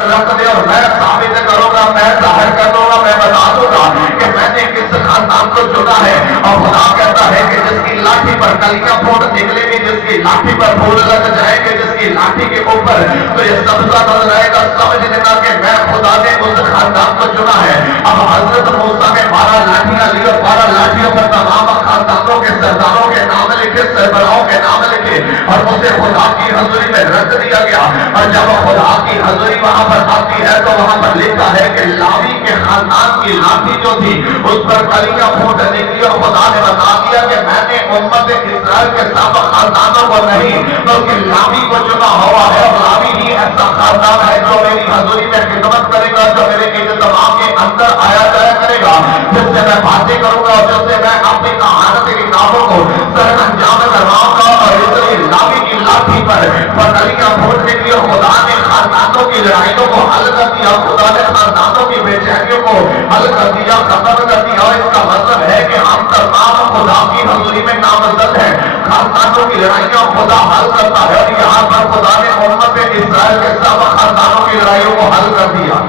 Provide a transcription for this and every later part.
رکھ دے اور میں ثابت کروں گا، میں ظاہر کر دوں گا، میں بتا دوں گا کہ میں نے کس خاندان کو چنا ہے۔ اور خدا کہتا ہے کہ جس کی لاٹھی پر کلیاں پھوٹ نکلے گی، جس کی لاٹھی پر پھول لگ جائیں گے، جس کی لاٹھی کے اوپر تو یہ سبزہ نظر آئے گا، سمجھ لینا کہ میں خدا نے اس خاندان کو چنا ہے۔ اب حضرت موسیٰ نے 12 لاٹھیاں لی اور 12 لاٹھیوں پر تمام خاندانوں کے سرداروں کے نام لکھے، سربراہوں کے نام لکھے اور اسے خدا کی حضوری میں رکھ دیا گیا۔ اور جب خدا کی حضوری وہاں پر آتی ہے تو وہاں پر لکھا ہے کہ لاوی کے خاندان کی لاٹھی جو تھی اس پر کلیاں پھوٹ نکلی اور خدا نے بتا دیا کہ میں نے امت اسرائیل کے سب خاندانوں کو نہیں بلکہ لاوی کو چنا ہوا ہے۔ اور لاوی ہی ایسا خاندان ہے جو میری حضوری میں خدمت کرے گا، جو میرے اجتماع کے اندر آیا جایا کرے گا، جس سے میں باتیں کروں گا اور جس سے میں اپنی کہانت کی کتابوں کو سر انجام کرواؤں گا۔ اور اس لیے لاوی کی لاٹھی پر کلیاں پھوٹ نکلی اور خدا نے خاندانوں کی لڑائیوں کو حل کر دیا، خدا نے خاندانوں کی بے چینیوں کو حل کر دیا، ختم کر دیا۔ اور اس کا مطلب ہے کہ ہم تمام خدا کی حضوری میں نامزد ہیں، خاندانوں کی لڑائیوں خدا حل کرتا ہے۔ اور یہاں پر خدا نے امت اسرائیل کے سب خاندانوں کی لڑائیوں کو حل کر دیا۔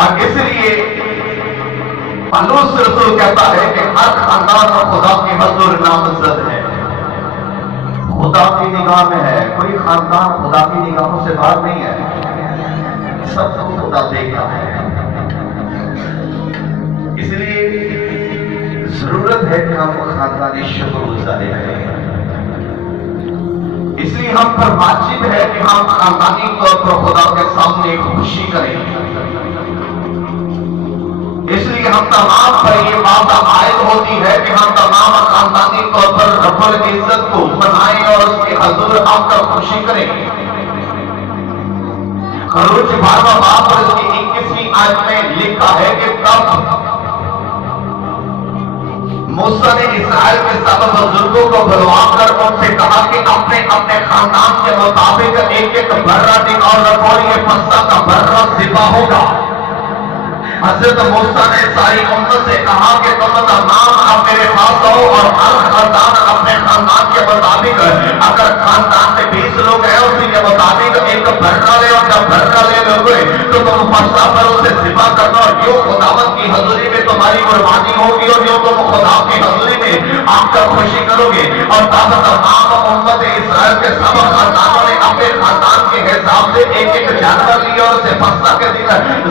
اور اس لیے پولس رسول کہتا ہے کہ ہر خاندان اور خدا کی حضور نامزد ہے، خدا کی نگاہ میں ہے۔ کوئی خاندان خدا کی نگاہوں سے باہر نہیں ہے، سب کو خدا دیکھتا ہے۔ اس لیے ضرورت ہے کہ ہم خاندانی شکر گزارے رہیں۔ اس لیے ہم پر واجب ہے کہ ہم خاندانی طور پر خدا کے سامنے خوشی کریں۔ اس لیے ہم تمام پر یہ بات عائد ہوتی ہے کہ ہم تمام خاندانی طور پر رب العزت کو منائیں اور اس کے حضور آ کر خوشی کریں۔ خروج 12واں باب اور اس کی 21ویں آیت میں لکھا ہے کہ تب موسیٰ نے اسرائیل کے سب بزرگوں کو بلوا کر ان سے کہا کہ اپنے اپنے خاندان کے مطابق ایک ایک برہ نکال رکھو، یہ فسح کا برہ ذبح ہوگا۔ حضرت موسیٰ نے ساری امت سے کہا کہ تم تمام اب میرے پاس آؤ اور ہر خاندان اپنے خاندان کے مطابق، اگر خاندان میں 20 لوگ ہیں اسی کے مطابق ایک برہ لے، اور جب برہ لے لوگے تو تم فسح پر اسے ذبح کرنا، اور جو خداوند کی حضوری میں تمہاری قربانی ہوگی اور جو تم خدا کی حضوری میں آ کر خوشی کرو گے۔ اور تب تمام امت اسرائیل کے سب خاندانوں نے اپنے خاندان کے حساب سے ایک ایک جانور لیا اور اسے فسح کے دن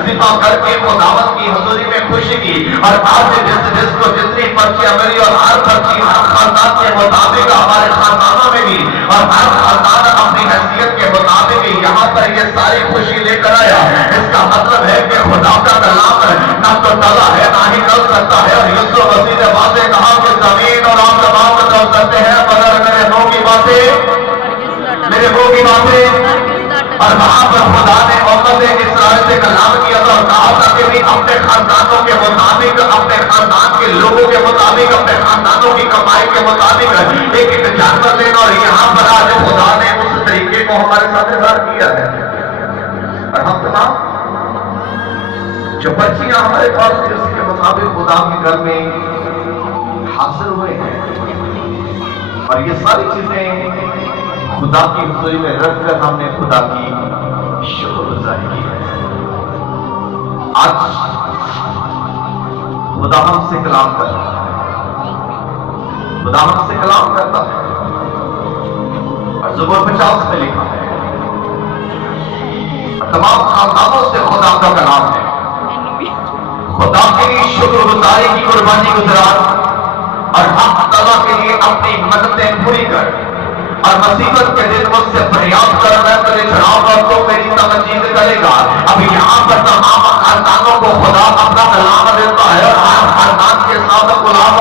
ذبح کر کے خداوند کی حضوری میں خوشی کی۔ اور آج جس کو جتنی پرچیاں ملی اور ہر پرچی ہر خاندان کے مطابق ہمارے خاندانوں میں بھی، اور ہر خاندان اپنی حیثیت کے مطابق یہاں پر یہ ساری خوشی لے کر آیا۔ اس کا مطلب ہے کہ خدا کا کلام نہ تو ٹلا ہے نہ ہی ٹل سکتا ہے۔ اور یسوع مسیح نے واضح کہا کہ زمین اور آسمان ٹل سکتے ہیں مگر میرے منہ کی باتیں، میرے منہ کی باتیں۔ اور وہاں پر خدا نے امت اسرائیل سے کلام کیا تھا اور کہا تھا کہ بھی اپنے خاندانوں کے مطابق، اپنے خاندان کے لوگوں کے مطابق، اپنے خاندانوں کی کمائی کے مطابق ایک ایک جانور لینا۔ اور یہاں پر آج خدا نے اس طریقے کو ہمارے ساتھ ظاہر کیا ہے۔ اور ہم تمام جو بچیاں ہمارے پاس تھی اس کے مطابق خدا کے گھر میں حاصل ہوئے ہیں، اور یہ ساری چیزیں خدا کی حضوری میں رکھ کر ہم نے خدا کی شکر گزاری کی ہے۔ آج خدا ہم سے کلام کرتا ہے، خدا ہم سے کلام کرتا ہے۔ اور زبور 50 میں لکھا ہے، اور تمام خاندانوں سے خدا کا کلام ہے، خدا کے لیے شکر گزاری کی قربانی گزار اور حق تعالیٰ کے لیے اپنی منتیں پوری کر، اور مصیبت کے دن مجھ سے فریاد کر، میں تجھے چھڑاؤں گا تو میری تمجید کرے گا۔ اب یہاں پر تمام خاندانوں کو خدا اپنا کلام دیتا ہے، اور ہر خاندان کے ساتھ کلام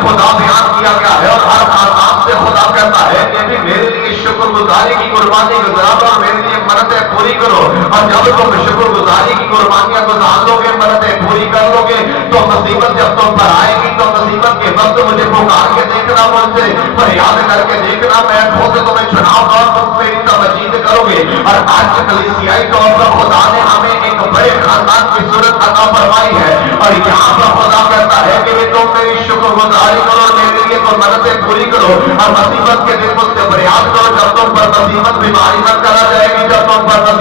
خدا بیان کیا گیا ہے، اور ہر خاندان سے خدا کہتا ہے کہ بھی میرے لیے شکر گزاری کی قربانی گزارو اور میرے لیے منتیں پوری کرو۔ اور جب تم شکر گزاری کی قربانیاں گزار لو گے، منتیں پوری کر لو گے، تو مصیبت جب تم پر آئے گی تو مصیبت کے وقت مجھے پکار کے دیکھنا، مجھ سے فریاد کر کے دیکھنا، میں خود تمہیں چھڑاؤں گا اور تم میری تمجید کرو گے۔ اور آج کلیسیائی طور پر خدا نے ہمیں ایک بڑے خاندان کی صورت عطا فرمائی ہے، اور یہاں پر خدا کہتا ہے کہ تم میری شکر گزاری کرو اور میرے لیے تو منتیں پوری کرو، اور مصیبت کے دن مجھ سے فریاد کرو۔ جب تم پر مصیبت بیماری نہ کرا جائے گی، جب تم پر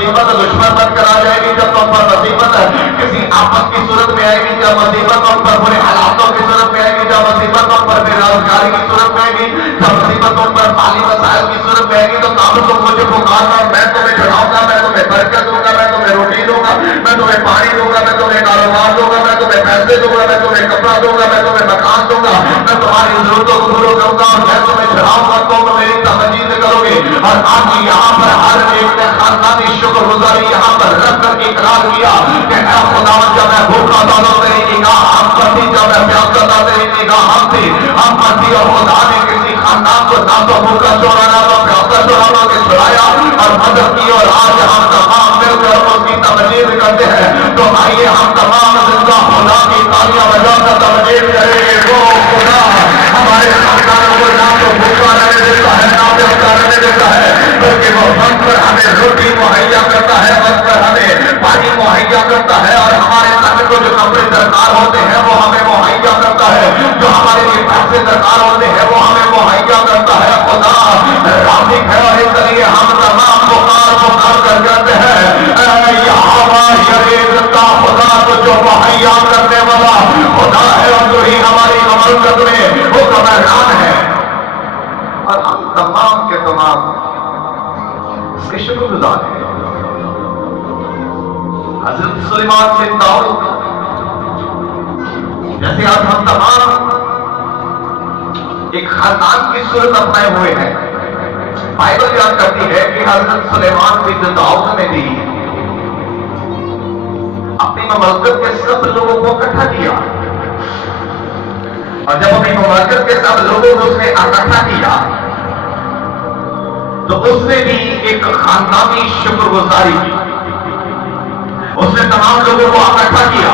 پر مصیبت کسی آفت کی صورت میں آئے گی، جب مصیبت ان پر برے حالاتوں کی صورت میں آئے گی، جب مصیبت ان پر بے روزگاری کی صورت میں آئے گی، جب مصیبت ان پر مالی مسائل کی صورت میں آئے گی، تو کام تم مجھے پکارنا، میں تمہیں چڑھاؤں گا، میں تمہیں برکت دوں گا، میں تمہیں روٹی دوں گا، میں تمہیں پانی دوں گا، میں تمہیں کاروبار دوں گا، میں تمہیں پیسے دوں گا، میں تمہیں کپڑا دوں گا، میں تمہیں مکان دوں گا، میں تمہاری ضرورتوں کو پورا کروں گا، اور میں تمہیں چڑھاؤں گا، تم میری تمجید کرو گے۔ اور آج یہاں پر ہر ایک نے خاندانی شکر گزاری یہاں پر رکھ کر اقرار کیا کہ اے خداوند، جب میں بھوکا تھا تو تیری نگاہ ہم پر تھی، جب میں پیاسا تھا تیری نگاہ ہم پر تھی، اور خدا نے کسی خاندان کو نہ تو بھوکا چھوڑانا نہ پیاسا چھوڑانا کے چھڑایا اور مدد کی، اور آج ہم تمام مل کر اس کی تمجید کرتے ہیں۔ تو آئیے ہم تمام زندہ خدا کی تالیاں بجا کر تمجید کریں گے۔ وہ خدا ہمارے خاندانوں کو نہ تو بھوکا رہنے دیتا ہے نہ پیاسا رہنے دیتا ہے، بلکہ وہ وقت پر ہمیں روٹی مہیا کرتا ہے، وقت پر ہمیں پانی مہیا کرتا ہے، اور ہمارے تن کو جو کپڑے درکار ہوتے ہیں وہ ہمیں مہیا کرتا ہے، جو ہمارے لیے پیسے درکار ہوتے ہیں وہ ہمیں مہیا کرتا ہے۔ خدا رازق ہے، اور اس لیے ہم تمام پکار کر جاتے ہیں اے یہوہ یرے زندہ خدا، تو جو مہیا کرنے والا خدا ہے، اور جو ہی ہماری مملکت میں حکمران ہے، اور ہم تمام کے تمام اس کے شکر گزار ہیں۔ حضرت سلیمان بن داؤد جیسے آج ہم تمام ایک خاندان کی صورت اپنائے ہوئے ہیں، بائبل بیان کرتی ہے کہ حضرت سلیمان بن داؤد نے بھی اپنی مملکت کے سب لوگوں کو اکٹھا کیا، اور جب اپنی مملکت کے سب لوگوں کو اس نے اکٹھا کیا تو اس نے بھی ایک خاندانی شکر گزاری کی۔ اس نے تمام لوگوں کو اکٹھا کیا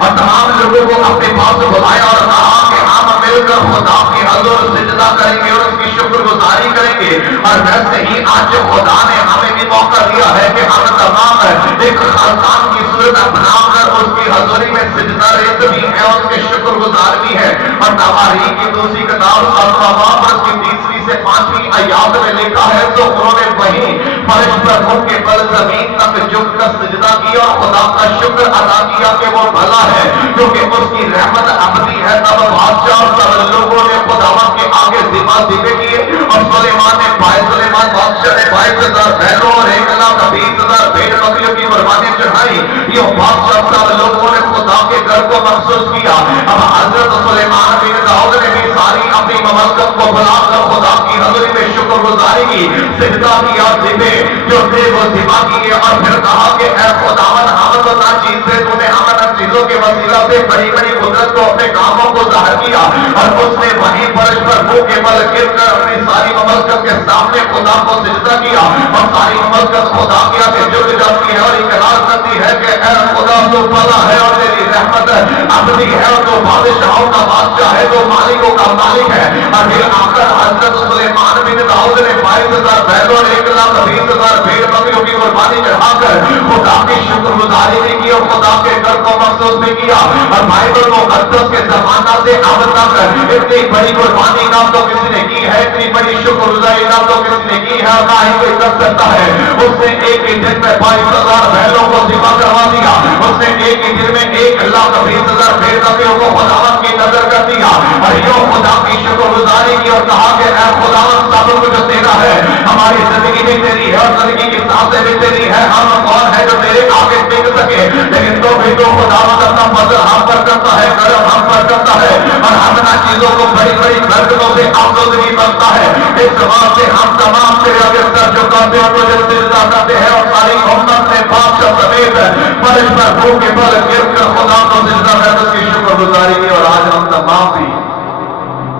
اور تمام لوگوں کو اپنے پاس بلایا اور کہا کہ ہم مل کر خدا کے حضور سجدہ کریں گے اور اس کی شکر گزاری کریں گے۔ اور ویسے ہی آج خدا نے ہمیں بھی موقع دیا ہے کہ ہم تمام ایک خاندان کی صورت اپنا کر اس کی حضوری میں سجدہ ریز بھی ہے اور اس کے شکر گزار بھی ہے۔ اور تواریخ کی دوسری کتاب اس کی 3 سے 5 آیات میں لکھا ہے تو انہوں نے وہیں فرش پر منہ کے بل زمین تک جھک کر سجدہ کیا اور خدا کا شکر ادا کیا کہ وہ بھلا ہے کیونکہ اس کی رحمت ابدی ہے۔ تب بادشاہ اور سب لوگوں نے خداوند کے آگے ذبح کیے اور سلیمان بادشاہ نے 22,000 بیلوں اور 1,20,000 بھیڑ بکریوں کی قربانی چڑھائی۔ یہ بادشاہ سب لوگوں نے خدا کے گھر کو مخصوص کیا۔ اب حضرت سلیمان بن داؤد نے بھی ساری اپنی مملکت کو بلا کر خدا کی حضوری میں شکر گزاری کی، سجدہ کیا، ذبح جو تھے وہ ذبح کیے اور پھر کہا کہ اے خداوند، ہم تو نہ چیز سے تو نے ہم نہ چیزوں کے وسیلہ سے بڑی بڑی قدرت کو اپنے کاموں کو ظاہر کیا۔ اور اس نے وہیں فرش پر منہ کے بل گر کر اپنی ساری مملکت کے سامنے خدا کو سجدہ کیا اور ساری مملکت خدا کے آگے جھک جاتی ہے اور اقرار کرتی ہے کہ اے خدا تو بھلا ہے اور تیری رحمت ابدی ہے اور تو بادشاہوں کا بادشاہ ہے، تو مالکوں کا مالک ہے۔ اور پھر آخر حضرت سلیمان بن داؤد نے 22,000 بیلوں اور 1,20,000 بھیڑ بکریوں کی قربانی چڑھا کر خدا کی شکر گزاری بھی کی اور خدا کے گھر کو مخصوص بھی کیا۔ اور بائبل مقدس کے زمانہ سے اب تک اتنی بڑی قربانی نہ تو کسی نے کی ہے، اتنی بڑی شکر گزاری نہ تو کسی نے کی ہے اور نہ ہی کوئی کر سکتا ہے۔ اس نے ایک ہی دن میں 22,000 بیلوں کو ذبح کروا دیا، اس نے ایک ہی دن میں 1,20,000 بھیڑ بکریوں کو خداوند کی نظر کر دیا اور یوں خدا کی شکر گزاری کی اور کہا کہ اے خداوند، سب کچھ تیرا ہے، ہماری زندگی بھی تیری ہے اور زندگی کی سانسیں بھی تیری ہے، ہم کون ہے جو تیرے آگے ٹک سکے، لیکن تو بھی تو خداوند اپنا فضل ہم پر کرتا ہے، کرم ہم پر کرتا ہے اور ہم نہ چیزوں کو بڑی بڑی برکتوں سے آسودگی بنتا ہے۔ اس واسطے ہم تمام تیرے آگے سر جھکاتے ہیں اور تجھے سجدہ کرتے ہیں اور ساری امت نے بادشاہ سمیت فرش پر منہ کے بل گر کر خدا کو سجدہ کر اس کی شکر گزاری کی۔ اور آج ہم تمام بھی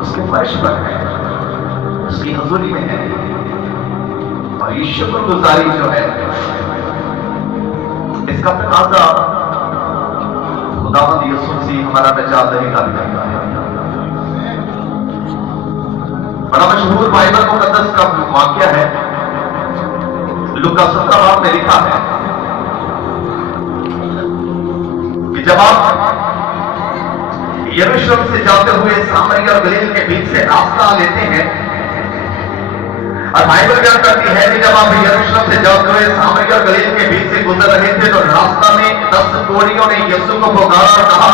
اس کے فرش پر ہیں، اس کی حضوری میں ہیں، اور یہ شکر گزاری جو ہے اس کا تقاضا خداوند یسوع مسیح ہمارا نجات دہندہ بھی کرتا ہے۔ بڑا مشہور بائبل مقدس کا واقعہ ہے، لوکا 17 باب میں لکھا ہے کہ جب آپ یروشلم سے جاتے ہوئے سامری اور گلیل کے بیچ سے راستہ لیتے ہیں اور بائبل کیا کرتی ہے کہ جب آپ یروشلم سے جاتے ہوئے سامری اور گلیل کے بیچ سے گزر رہے تھے تو راستہ میں 10 کوڑیوں نے یسوع کو پکارا اور کہا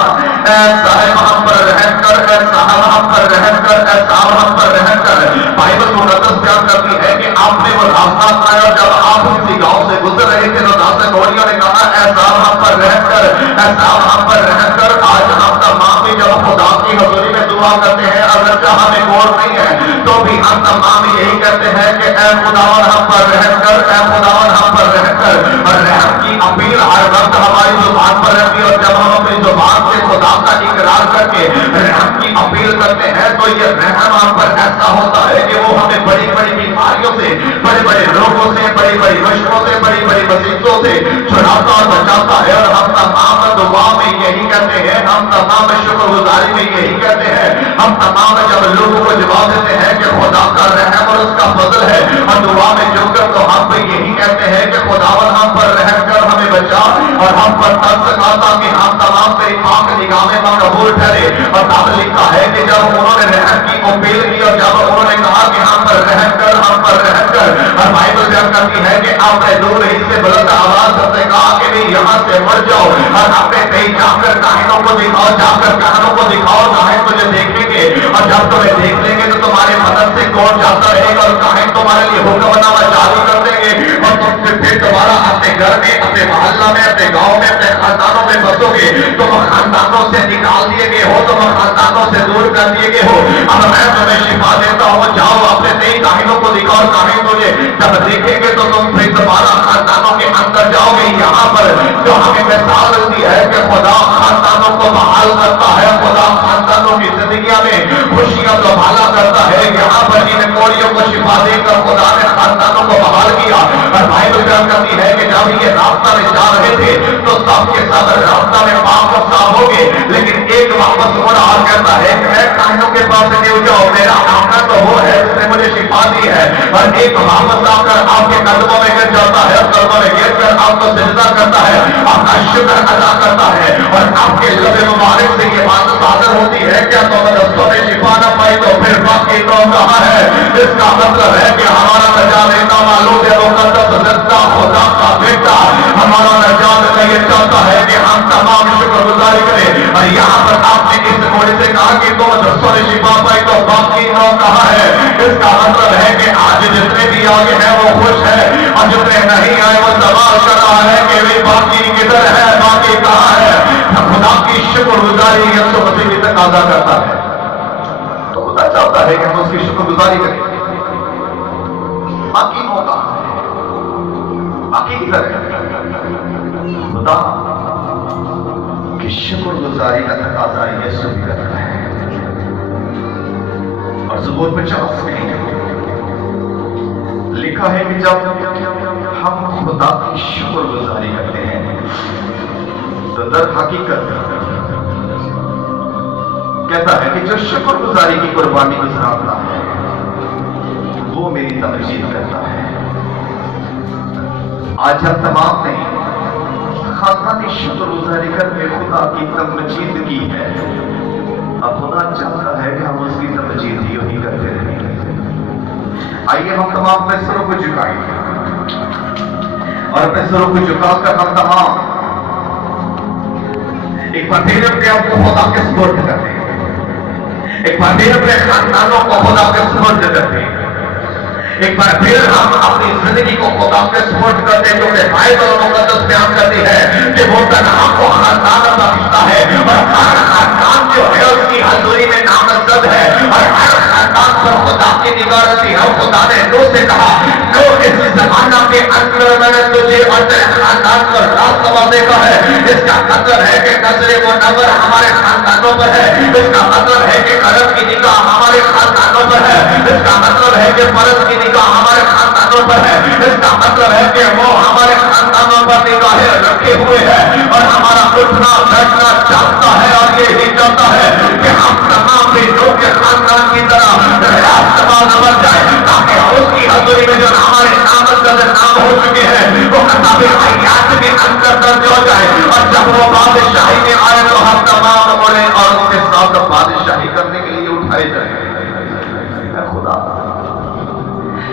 اے صاحب ہم پر رحم کر، اے صاحب ہم پر رحم کر، اے صاحب ہم پر رحم کر۔ بائبل مقدس بیان کرتی ہے کہ آپ نے وہ راستہ اپنایا اور جب آپ کسی گاؤں سے گزر رہے تھے تو 10 کوڑیوں نے کہا اے صاحب ہم پر رحم کر، اے صاحب ہم پر رحم کر۔ آج ہم تمام بھی جب خدا کی حضوری میں دعا کرتے ہیں، اگرچہ ہمیں غور نہیں ہے تو بھی ہم تمام یہی کہتے ہیں کہ اے خداوند ہم پر رحم کر، اے خداوند ہم پر رحم کر۔ اور رحم کی اپیل ہر وقت ہماری زبان پر رہتی ہے، اور جب ہم اپنی زبان سے خدا کا اقرار کر کے رحم کی اپیل کرتے ہیں تو یہ رحم ہم پر ایسا ہوتا ہے کہ وہ ہمیں بڑی بڑی بیماریوں سے، بڑے بڑے روگوں سے، بڑی بڑی مشکلوں سے، بڑی بڑی مصیبتوں سے چھڑاتا اور بچاتا ہے۔ اور ہم تمام دعا میں یہی کہتے ہیں، ہم تمام شکر گزاری میں یہی کہتے ہیں، ہم تمام جب لوگوں کو جواب دیتے ہیں کہ خدا کا رحم اور اس کا فضل ہے، اور دعا میں جو کر تو ہم بھی یہی کہتے ہیں کہ خداوند ہم پر رحم کر، ہمیں بچا اور ہم پر ترس کھا تاکہ ہم تمام تیری پاک نگاہ میں مقبول ٹھہرے۔ اور تب لکھا ہے کہ جب انہوں نے رحم کی اپیل کی اور جب انہوں نے کہا کہ ہم پر رحم کر، ہم پر رحم کر، اور بائبل بیان کرتی ہے کہ آپ نے دور ہی سے بلند آواز سے کہا کہ نہیں یہاں سے مر جاؤ، اور اپنے کہیں جا کر کاہنوں کو دکھاؤ، جا کر کاہنوں کو دکھاؤ، کاہن تجھے دیکھیں گے، اور جب تمہیں دیکھ لیں گے تو تمہارے مدد سے کون جاتا رہے گا، اور کاہن تمہارے لیے حکم نامہ جاری کر دیں گے، اور تم پھر دوبارہ اپنے گھر میں، اپنے محلہ میں، اپنے گاؤں میں، اپنے خاندانوں میں بسو گے۔ تم خاندانوں سے نکال دیے گئے ہو، تم خاندانوں سے دور کر دیے گئے ہو، اب میں تمہیں شفا دیتا ہوں، جاؤ اپنے نئی کاہنوں کو دکھاؤ، کاہن تجھے جب دیکھیں گے تو تم پھر دوبارہ خاندانوں کے اندر جاؤ گے۔ یہاں پر جو ہمیں مثال ملتی ہے کہ خدا خاندانوں کو بحال کرتا ہے، خدا خاندانوں کی زندگیاں میں خوشیاں دوبالا کرتا ہے۔ یہاں پر ان کوڑیوں کو شفا دے کر خدا نے خاندانوں کو بحال کیا۔ اور بائبل بیان کرتی ہے کہ جب یہ راستہ میں جا رہے تھے تو سب کے سب راستہ میں پاک و صاف ہو گئے، لیکن ایک واپس مڑا اور کہتا ہے کہ میں کاہنوں کے پاس نہیں جاؤ، میرا آقا تو وہ ہے جس نے مجھے شفا دی ہے۔ اور ایک واپس آ کر آپ کے قدموں میں گر جاتا ہے، قدموں میں گر کر آپ کو سجدہ کرتا ہے، آپ کا شکر ادا کرتا ہے، اور آپ کے لب مبارک سے یہ بات صادر ہوتی ہے کیا تو رستوں میں شفا نہ پائی تو پھر باقی تو کہاں ہے؟ اس کا مطلب ہے کہ ہمارا نجات اتنا معلوم ہے، مقدس زندہ خدا کا بیٹا ہمارا نجات یہ چاہتا ہے کہ ہم تمام شکر گزاری کریں۔ اور یہاں پر آپ نے اس گھوڑے سے کہا کہ تم رستوں میں شفا پائی تو باقی نو کہاں ہے؟ اس کا مطلب ہے کہ آج جتنے بھی آگے ہیں وہ خوش ہے، اور جتنے نہیں آئے وہ سوال کر رہا ہے کہ وہ باقی کدھر ہے، باقی کہاں ہے؟ خدا کی شکر گزاری یسوع مسیح کی تقاضا کرتا ہے، تو خدا چاہتا ہے کہ ہم اس کی شکر گزاری کریں۔ باقی موقع باقی کدھر ہے؟ خدا کی شکر گزاری کا تقاضا یسوع بھی کرتا ہے۔ اور زبور 50 میں لکھا ہے کہ جب ہم خدا کی شکر گزاری کرتے ہیں تو در حقیقت کہتا ہے کہ جو شکر گزاری کی قربانی گزراتا ہے وہ میری تمجید کرتا ہے۔ آج ہم تمام نے خاندانی شکر گزاری کر کے خدا کی تمجید کی ہے، اب خدا چاہتا ہے کہ ہم اس کی تمجید یوں کرتے رہیں۔ آئیے ہم تمام اپنے سروں کو جھکائیں اور اپنے سروں کو جھکا کر ہم تمام ایک بار پھر اپنے آپ کو خدا کے سپرد کرتے ہیں، ایک بار پھر اپنے خاندانوں کو خدا کے سپرد کرتے ہیں، ایک بار پھر ہم اپنی زندگی کو خدا کے سپرد کرتے ہیں، کیونکہ بائبل مقدس بیان کرتی ہے کہ وہ تنہا کو خاندان بخشتا ہے، اور ہر خاندان جو ہے اس کی حضوری میں نامزد ہے، اور ہر خاندان پر خدا کی نگاہ رہتی ہے۔ خدا نے نوح سے کہا نو اس زمانہ کے اندر میں نے تجھے اور تیرے خاندان پر راستہ دیکھا ہے۔ اس کا مطلب ہے کہ نظر منور ہمارے خاندانوں پر ہے، اس کا مطلب ہے کہ قلم کی نگاہ ہمارے خاندانوں پر ہے، اس کا مطلب ہے کہ فرض کی نگاہ ہمارے خاندانوں پر ہے، اس کا مطلب ہے کہ وہ ہمارے خاندانوں پر نگاہیں رکھے ہوئے ہے، اور ہمارا اٹھنا بیٹھنا چاہتا ہے، اور یہ ہی چاہتا ہے کہ ہم تمام بھی لوگ کے خاندان کی طرح بن جائے، تاکہ اس کی حضوری میں جو ہمارے نامزد نام ہو چکے ہیں وہ کتاب حیات کے اندر درج ہو جائے، اور جب وہ بادشاہی میں آئے تو ہم تمام اڑے اور اس کے ساتھ بادشاہی کرنے کے لیے اٹھائے جائیں۔ اے خدا